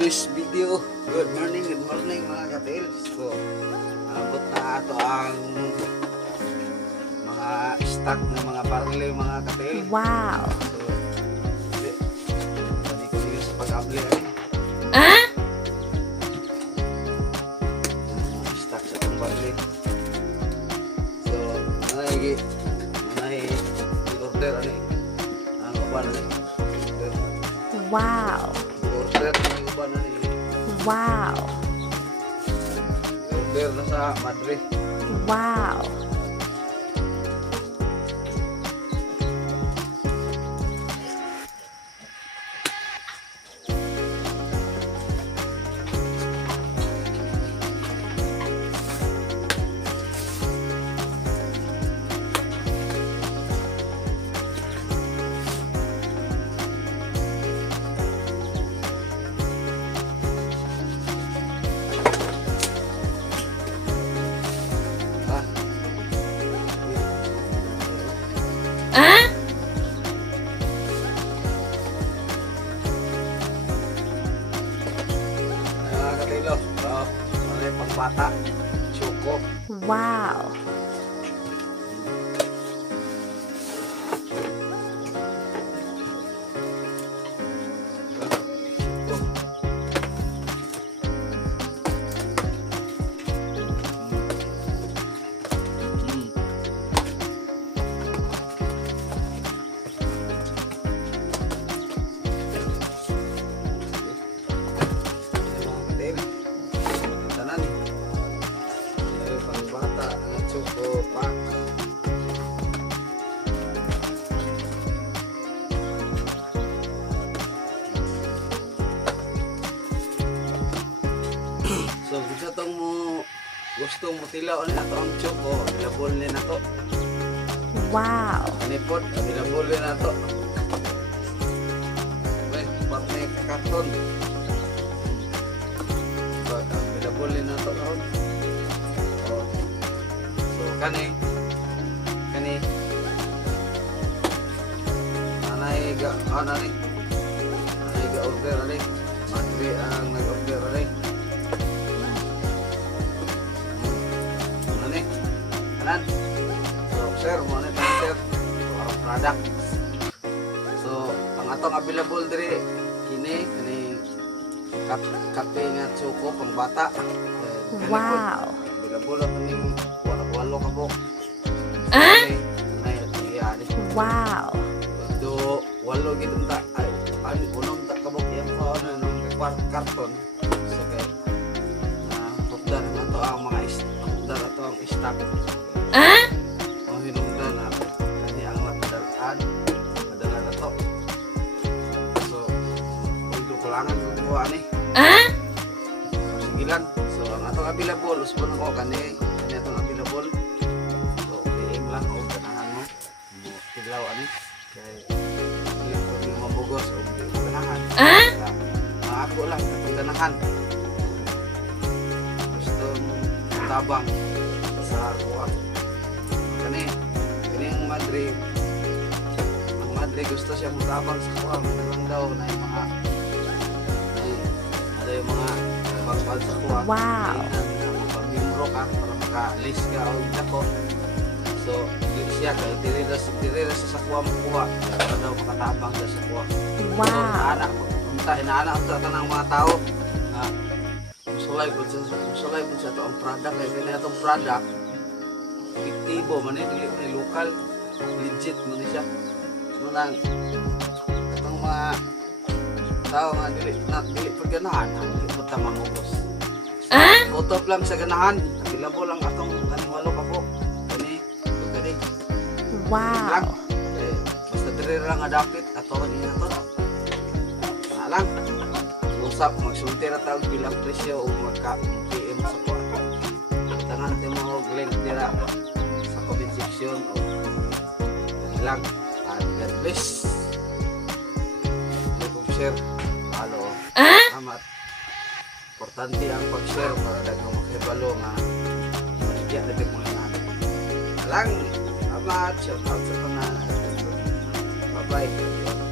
today's video. Good morning mga katil. So, abot na ato ang mga stock na mga barley mga katil. Wow! So, hindi ko din sa pag-apply rin. Stock sa itong barley. So, manay order rin. Ang kapan rin. Wow! Order ang kapan rin. Wow! Order na sa Madre. Wow! Katilo, ano yung pangbata? Choco. Wow! Choco pack. So bisa tong mo gusto mo tilaw na to ang choco, available ni na to. Wow! Ani pod, available ni na to. Wait, pat may karton. Available ni na to karon. Kani anay ga order ani Madre ang nag-order ani ani kanan so sir mo ni sir product so ang atong available diri kini kape nga choco pang bata. Wow! Available at ning walo ka po. Wow! Do walo gid ta ay ani unong ta kabok yang ko ano nung karton. So kay hugdan na to ang mga hugdan ato ang stock. Ang hinungdan na kani ang madala na to. So ito kulangan ko kuha ani. Sige lang. So ang atong available usbon ko kani atong available. So PM lang o ganahan mo. Tiglaw ani kay dili ko mabugos o ganahan. Ako lang atong ganahan. Gusto tabang sa kuha. Kani ang Madre. Ang Madre gusto siya mutabang sa kuha. Meron daw na yung mga yung mga pagpal sa kuha. Wow! Pag-mimro ka para maka-list ka o dako. So, dili siya kay dili ra sa kuha makuha. Para daw makatabang sa kuha. Wow! So, inaanak ang tanang mga tao na musulay po sa to ang product kay kaya itong product fiktibo man dili mo ni lokal legit mo ni siya. So lang itong mga tao nga dili pag ganahan dili po tamang ubos. Utop lang sa ganahan available lang atong kaning walo ka po kani. Wow! Lang basta diri lang adapit ato niya to na lang usap magsulti ra tawag bilang presyo o magka-PM sa kuha. Tangan natin mo link dira sa comment section o lang at God bless. Share halo amat importante ang pag-share para daghang makibalo nga manigya natin mga namin lang amat shout out sa tanan. Bye bye.